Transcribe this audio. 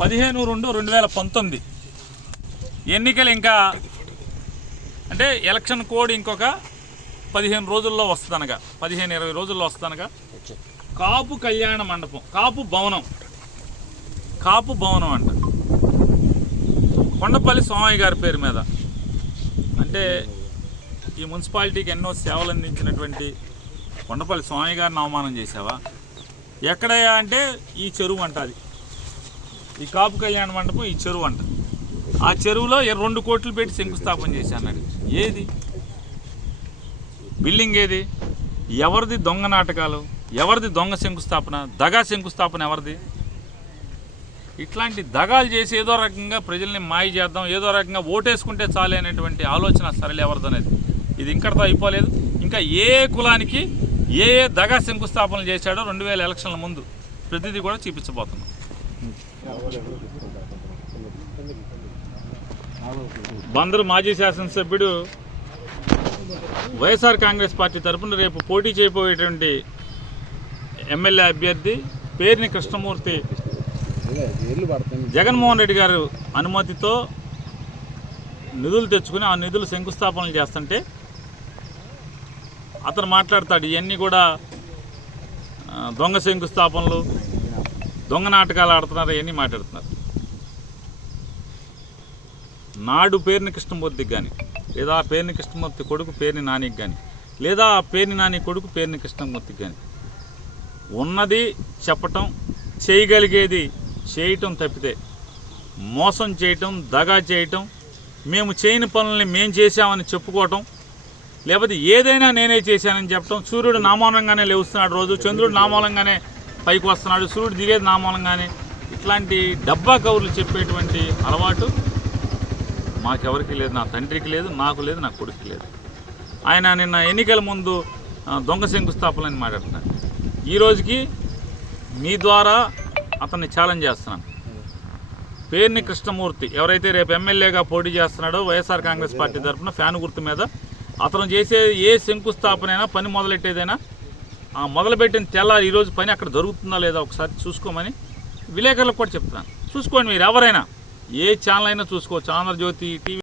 పదిహేను రెండు రెండు వేల పంతొమ్మిది. ఎన్నికలు ఇంకా అంటే ఎలక్షన్ కోడ్ ఇంకొక పదిహేను రోజుల్లో వస్తుందనగా పదిహేను ఇరవై రోజుల్లో వస్తుందనగా. కాపు కళ్యాణ మండపం కాపు భవనం కాపు భవనం అంట. కొండపల్లి స్వామి గారి పేరు మీద అంటే ఈ మున్సిపాలిటీకి ఎన్నో సేవలు అందించినటువంటి కొండపల్లి స్వామి గారిని అవమానం చేసావా ఎక్కడయ్యా అంటే ఈ చెరువు అంట అది. ఈ కాపు కళ్యాణ మండపం ఈ చెరువు అంట ఆ చెరువులో రెండు కోట్లు పెట్టి శంకుస్థాపన చేసి అన్నాడు. ఏది? బిల్డింగ్ ఏది? ఎవరిది దొంగ నాటకాలు? ఎవరిది దొంగ శంకుస్థాపన? దగా శంకుస్థాపన ఎవరిది? ఇట్లాంటి దగాలు చేసి ఏదో రకంగా ప్రజల్ని మాయ చేద్దాం ఏదో రకంగా ఓటేసుకుంటే చాలే అనేటువంటి ఆలోచన సరళి ఎవరిదనేది ఇది ఇంకటితో అయిపోలేదు. ఇంకా ఏ ఏ కులానికి ఏ ఏ దగా శంకుస్థాపనలు చేశాడో రెండు వేల ఎలక్షన్ల ముందు ప్రతిదీ కూడా చూపించబోతున్నాం. బందరు మాజీ శాసనసభ్యుడు వైఎస్ఆర్ కాంగ్రెస్ పార్టీ తరపున రేపు పోటీ చేయబోయేటువంటి ఎమ్మెల్యే అభ్యర్థి పేర్ని కృష్ణమూర్తి జగన్మోహన్ రెడ్డి గారు అనుమతితో నిధులు తెచ్చుకుని ఆ నిధులు శంకుస్థాపనలు చేస్తుంటే అతను మాట్లాడతాడు ఇవన్నీ కూడా దొంగ శంకుస్థాపనలు దొంగ నాటకాలు ఆడుతున్నారు అవన్నీ మాట్లాడుతున్నారు. నాడు పేరుని కృష్ణమూర్తికి కానీ లేదా ఆ పేరుని కృష్ణమూర్తి కొడుకు పేరుని నానికి కానీ లేదా ఆ పేరుని నాని కొడుకు పేరుని కృష్ణమూర్తికి కానీ ఉన్నది చెప్పటం చేయగలిగేది చేయటం తప్పితే మోసం చేయటం దగా చేయటం మేము చేయని పనుల్ని మేము చేశామని చెప్పుకోవటం లేకపోతే ఏదైనా నేనే చేశానని చెప్పటం సూర్యుడు నామూలంగానే లేవుస్తున్నాడు రోజు చంద్రుడు నామూలంగానే పైకి వస్తున్నాడు. సూర్యుడు దిగేది నామూలంగానే ఇట్లాంటి డబ్బా కవర్లు చెప్పేటువంటి అలవాటు మాకెవరికి లేదు. నా తండ్రికి లేదు నాకు లేదు నా కొడుకు లేదు. ఆయన నిన్న ఎన్నికల ముందు దొంగ శంకుస్థాపనని మాట్లాడుతున్నాను ఈ రోజుకి మీ ద్వారా అతన్ని ఛాలెంజ్ చేస్తున్నాను. పేర్ని కృష్ణమూర్తి ఎవరైతే రేపు ఎమ్మెల్యేగా పోటీ చేస్తున్నాడో వైఎస్ఆర్ కాంగ్రెస్ పార్టీ తరఫున ఫ్యాన్ గుర్తు మీద అతను చేసే ఏ శంకుస్థాపన అయినా పని మొదలెట్టేదైనా మొదలుపెట్టిన తెల్లారి ఈరోజు పని అక్కడ జరుగుతుందా లేదా ఒకసారి చూసుకోమని విలేకరులకు కూడా చెప్తున్నాను. చూసుకోండి మీరు ఎవరైనా ఏ ఛానల్ అయినా చూసుకోవచ్చు. ఆంధ్రజ్యోతి టీవీ